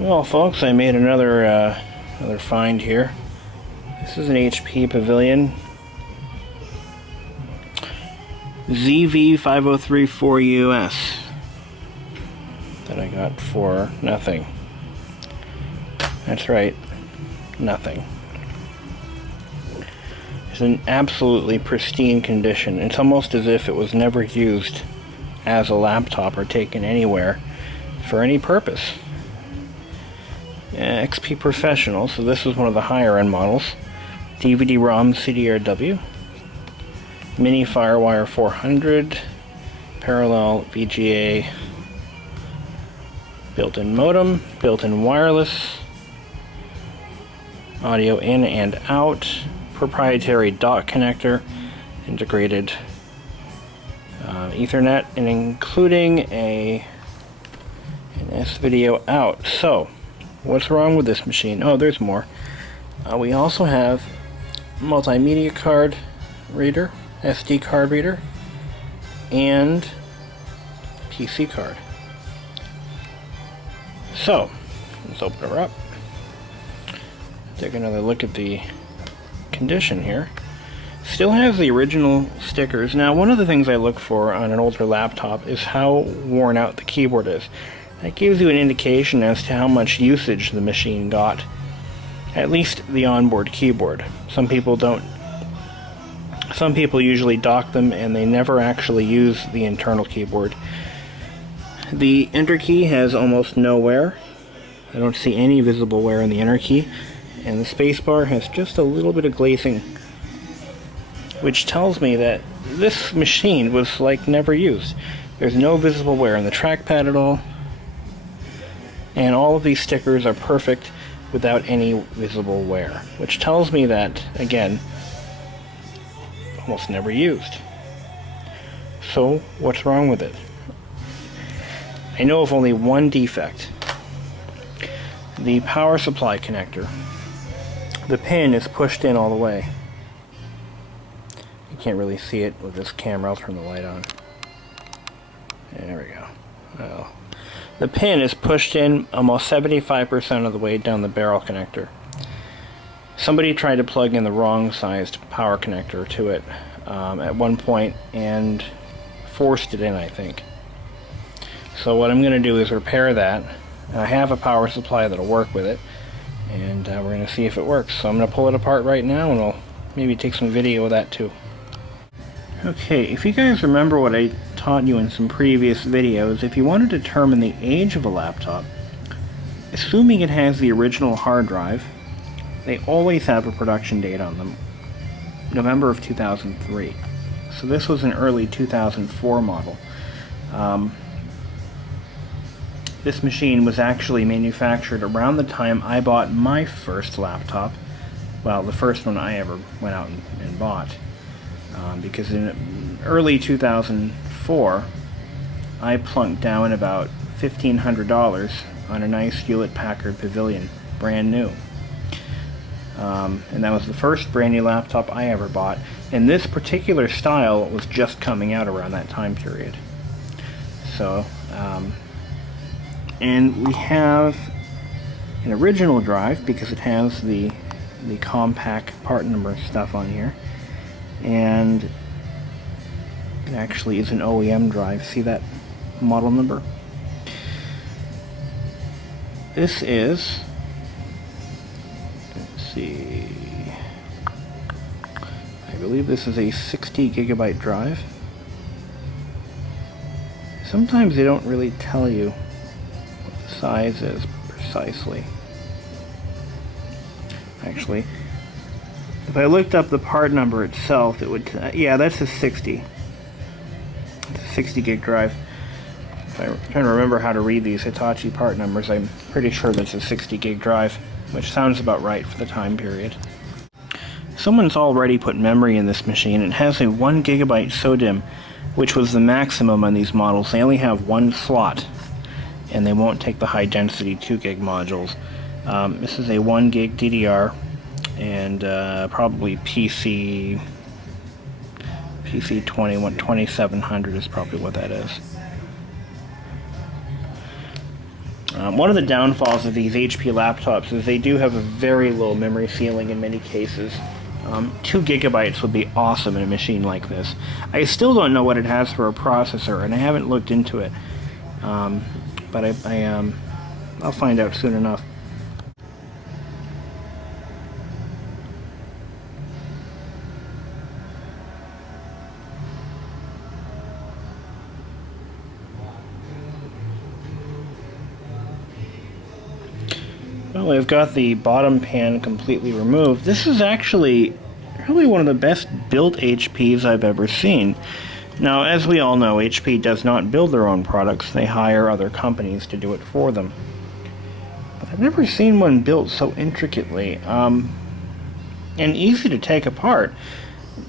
Well, folks, I made another find here. This is an HP Pavilion ZV5000 US that I got for nothing. That's right, nothing. It's in absolutely pristine condition. It's almost as if it was never used as a laptop or taken anywhere for any purpose. XP Professional, so this is one of the higher end models. DVD-ROM CDRW, Mini Firewire 400, parallel VGA, built-in modem, built-in wireless, audio in and out, proprietary dock connector, integrated Ethernet, and including an S-video out. So, what's wrong with this machine? Oh, there's more. We also have multimedia card reader, SD card reader, and PC card. So, let's open her up. Take another look at the condition here. Still has the original stickers. Now, one of the things I look for on an older laptop is how worn out the keyboard is. That gives you an indication as to how much usage the machine got. At least the onboard keyboard. Some people usually dock them and they never actually use the internal keyboard. The enter key has almost no wear. I don't see any visible wear in the enter key. And the spacebar has just a little bit of glazing, which tells me that this machine was like never used. There's no visible wear in the trackpad at all. And all of these stickers are perfect without any visible wear, which tells me that, again, almost never used. So, what's wrong with it? I know of only one defect. The power supply connector. The pin is pushed in all the way. You can't really see it with this camera. I'll turn the light on. There we go. Well, the pin is pushed in almost 75% of the way down the barrel connector. Somebody tried to plug in the wrong sized power connector to it at one point and forced it in, I think. So what I'm going to do is repair that. I have a power supply that'll work with it, and we're going to see if it works. So I'm going to pull it apart right now, and we'll maybe take some video of that too. Okay, if you guys remember what I taught you in some previous videos, if you want to determine the age of a laptop, assuming it has the original hard drive, they always have a production date on them, November of 2003. So this was an early 2004 model. This machine was actually manufactured around the time I bought my first laptop. Well, the first one I ever went out and bought. Because in early 2004, I plunked down about $1,500 on a nice Hewlett-Packard Pavilion, brand new. And that was the first brand new laptop I ever bought. And this particular style was just coming out around that time period. So, and we have an original drive because it has the compact part number stuff on here. And it actually is an OEM drive. See that model number? This is, let's see, I believe this is a 60 gigabyte drive. Sometimes they don't really tell you what the size is precisely. Actually, if I looked up the part number itself, it would, yeah, that's a 60. It's a 60 gig drive. If I'm trying to remember how to read these Hitachi part numbers, I'm pretty sure that's a 60 gig drive, which sounds about right for the time period. Someone's already put memory in this machine. It has a 1 gigabyte SODIMM, which was the maximum on these models. They only have one slot, and they won't take the high density 2 gig modules. This is a 1 gig DDR, and probably PC 2700 is probably what that is. One of the downfalls of these HP laptops is they do have a very low memory ceiling in many cases. 2 gigabytes would be awesome in a machine like this. I still don't know what it has for a processor, and I haven't looked into it. But I'll find out soon enough. Well, I've got the bottom pan completely removed. This is actually really one of the best built HPs I've ever seen. Now, as we all know, HP does not build their own products. They hire other companies to do it for them. But I've never seen one built so intricately and easy to take apart.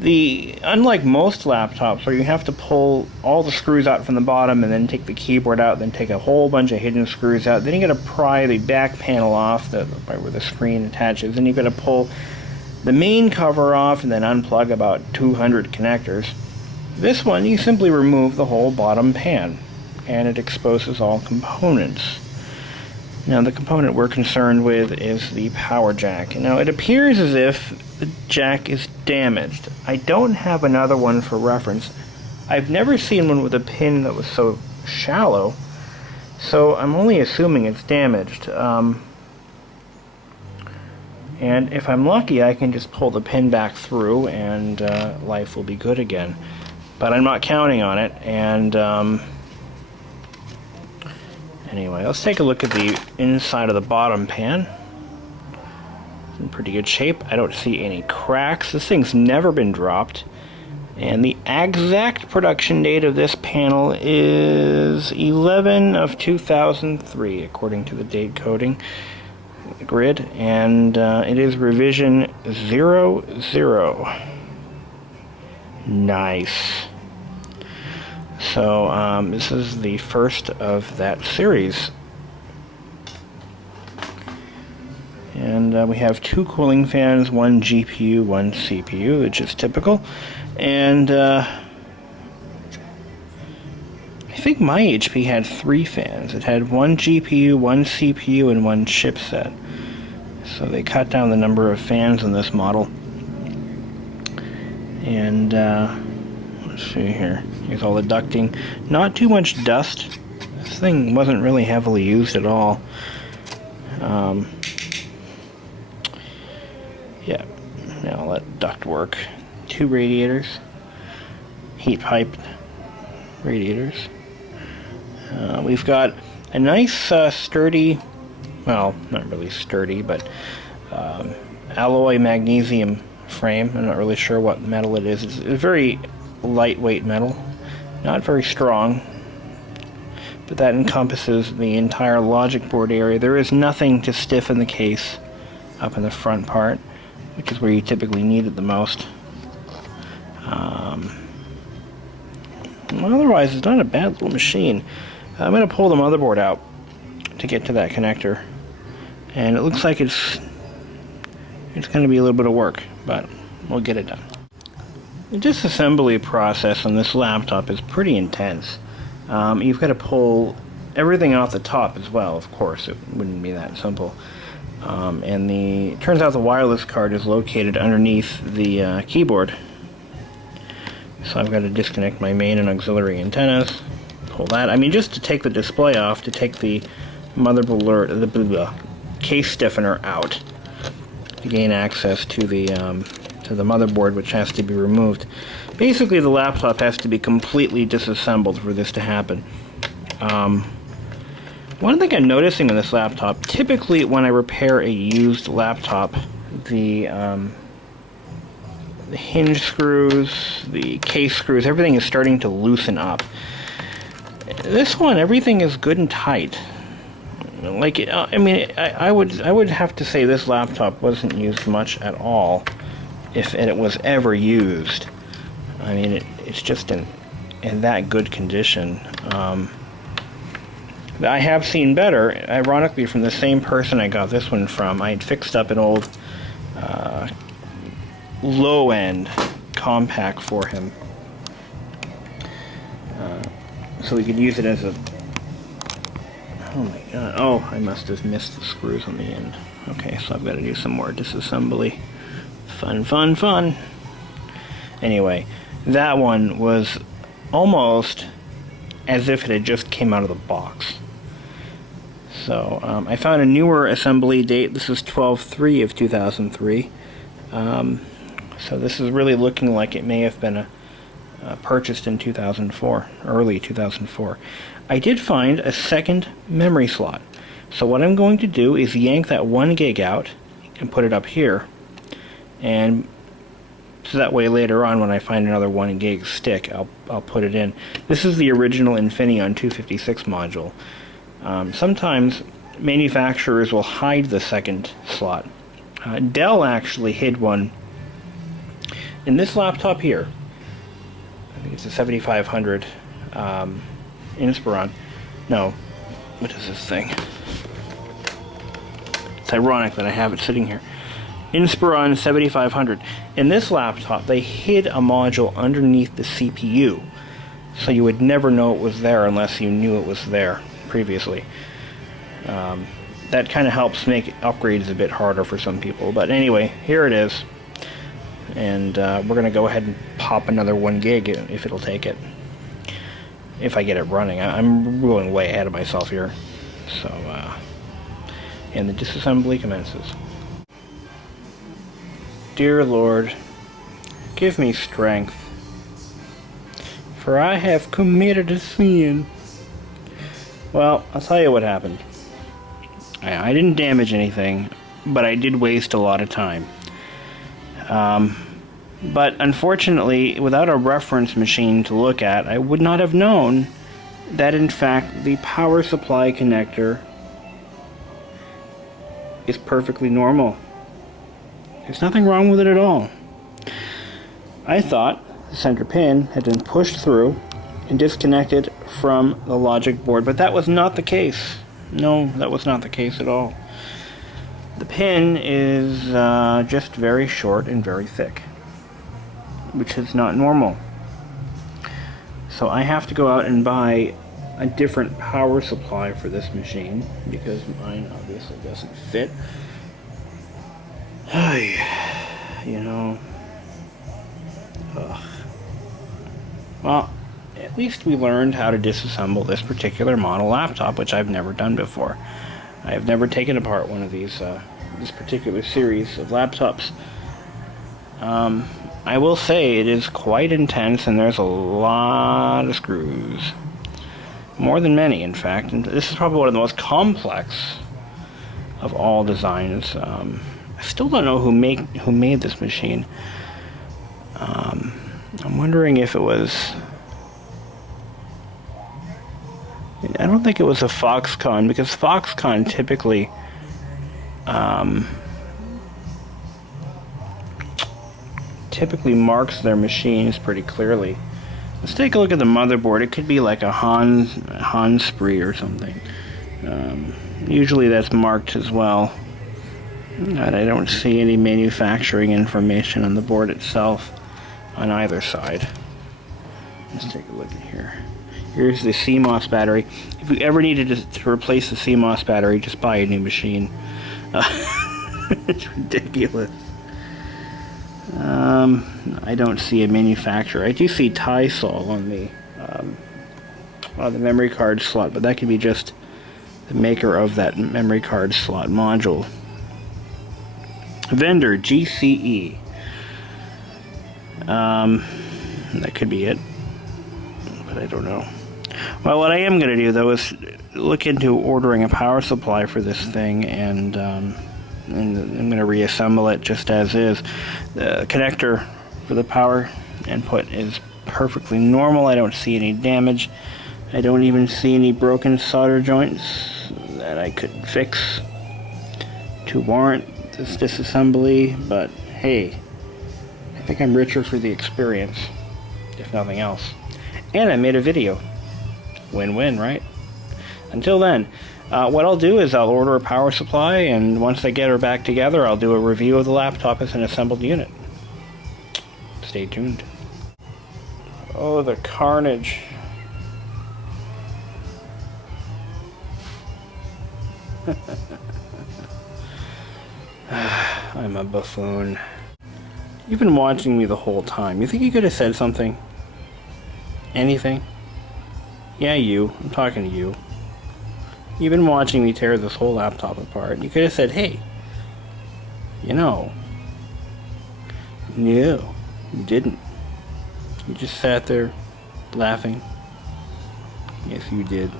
Unlike most laptops where you have to pull all the screws out from the bottom and then take the keyboard out, then take a whole bunch of hidden screws out, then you got to pry the back panel off where the screen attaches, then you got to pull the main cover off and then unplug about 200 connectors. This one, you simply remove the whole bottom pan and it exposes all components. Now, the component we're concerned with is the power jack. Now, it appears as if the jack is damaged. I don't have another one for reference. I've never seen one with a pin that was so shallow, so I'm only assuming it's damaged. And if I'm lucky, I can just pull the pin back through and life will be good again. But I'm not counting on it, and anyway, let's take a look at the inside of the bottom pan. It's in pretty good shape. I don't see any cracks. This thing's never been dropped. And the exact production date of this panel is 11/2003, according to the date coding grid. And it is revision 00. Nice. So this is the first of that series. And we have 2 cooling fans, 1 GPU, 1 CPU, which is typical. And I think my HP had 3 fans. It had 1 GPU, 1 CPU, and 1 chipset. So they cut down the number of fans in this model. And let's see here. Here's all the ducting. Not too much dust. This thing wasn't really heavily used at all. Yeah, now let duct work. 2 radiators. Heat pipe radiators. We've got a nice sturdy, well, not really sturdy, but alloy magnesium frame. I'm not really sure what metal it is. It's a very lightweight metal, not very strong, but that encompasses the entire logic board area. There is nothing to stiffen the case up in the front part, which is where you typically need it the most. Otherwise, it's not a bad little machine. I'm going to pull the motherboard out to get to that connector, and it looks like it's going to be a little bit of work, but we'll get it done. The disassembly process on this laptop is pretty intense. You've got to pull everything off the top as well, of course. It wouldn't be that simple. And it turns out the wireless card is located underneath the keyboard. So I've got to disconnect my main and auxiliary antennas, pull that. I mean, just to take the display off, to take the motherboard, the case stiffener out, to gain access to the motherboard, which has to be removed. Basically, the laptop has to be completely disassembled for this to happen. One thing I'm noticing on this laptop, typically when I repair a used laptop, the hinge screws, the case screws, everything is starting to loosen up. This one, everything is good and tight. Like, I mean, I would have to say this laptop wasn't used much at all, if it was ever used. I mean, it's just in that good condition. I have seen better, ironically, from the same person I got this one from. I had fixed up an old low-end compact for him, so we could use it as a Oh my god. Oh, I must have missed the screws on the end. Okay, so I've got to do some more disassembly. Fun, fun, fun. Anyway, that one was almost as if it had just came out of the box. So, I found a newer assembly date. This is 12/3 of 2003. So this is really looking like it may have been purchased in 2004, early 2004. I did find a second memory slot. So what I'm going to do is yank that 1 gig out and put it up here. And so that way later on when I find another 1 gig stick, I'll put it in. This is the original Infineon 256 module. Sometimes manufacturers will hide the second slot. Dell actually hid one in this laptop here. I think it's a 7500 Inspiron. No, what is this thing? It's ironic that I have it sitting here. Inspiron 7500. In this laptop, they hid a module underneath the CPU, so you would never know it was there unless you knew it was there previously. That kind of helps make upgrades a bit harder for some people. But anyway, here it is. And we're going to go ahead and pop another 1 gig if it'll take it. If I get it running. I'm going way ahead of myself here. So, and the disassembly commences. Dear Lord, give me strength, for I have committed a sin. Well, I'll tell you what happened. I didn't damage anything, but I did waste a lot of time. But unfortunately, without a reference machine to look at, I would not have known that in fact the power supply connector is perfectly normal. There's nothing wrong with it at all. I thought the center pin had been pushed through and disconnected from the logic board, but that was not the case. No, that was not the case at all. The pin is just very short and very thick, which is not normal. So I have to go out and buy a different power supply for this machine because mine obviously doesn't fit. You know. Ugh. Well, at least we learned how to disassemble this particular model laptop, which I've never done before. I have never taken apart one of these, this particular series of laptops. I will say it is quite intense, and there's a lot of screws. More than many, in fact. And this is probably one of the most complex of all designs. I still don't know who made this machine. I'm wondering if it was... I don't think it was a Foxconn, because Foxconn typically marks their machines pretty clearly. Let's take a look at the motherboard. It could be like a Hanspree or something. Usually that's marked as well. And I don't see any manufacturing information on the board itself on either side. Let's take a look at here. Here's the Cmos battery. If you ever needed to replace the Cmos battery, just buy a new machine. It's ridiculous. I don't see a manufacturer. I do see Tysol on the memory card slot, but that could be just the maker of that memory card slot module. Vendor, GCE. That could be it, but I don't know. Well, what I am going to do, though, is look into ordering a power supply for this thing, and I'm going to reassemble it just as is. The connector for the power input is perfectly normal. I don't see any damage. I don't even see any broken solder joints that I could fix to warrant this disassembly, but hey, I think I'm richer for the experience, if nothing else. And I made a video. Win-win, right? Until then, what I'll do is I'll order a power supply, and once I get her back together, I'll do a review of the laptop as an assembled unit. Stay tuned. Oh, the carnage. I'm a buffoon. You've been watching me the whole time. You think you could have said something? Anything? Yeah, you. I'm talking to you. You've been watching me tear this whole laptop apart. You could have said, hey, you know. No, you didn't. You just sat there laughing. Yes, you did.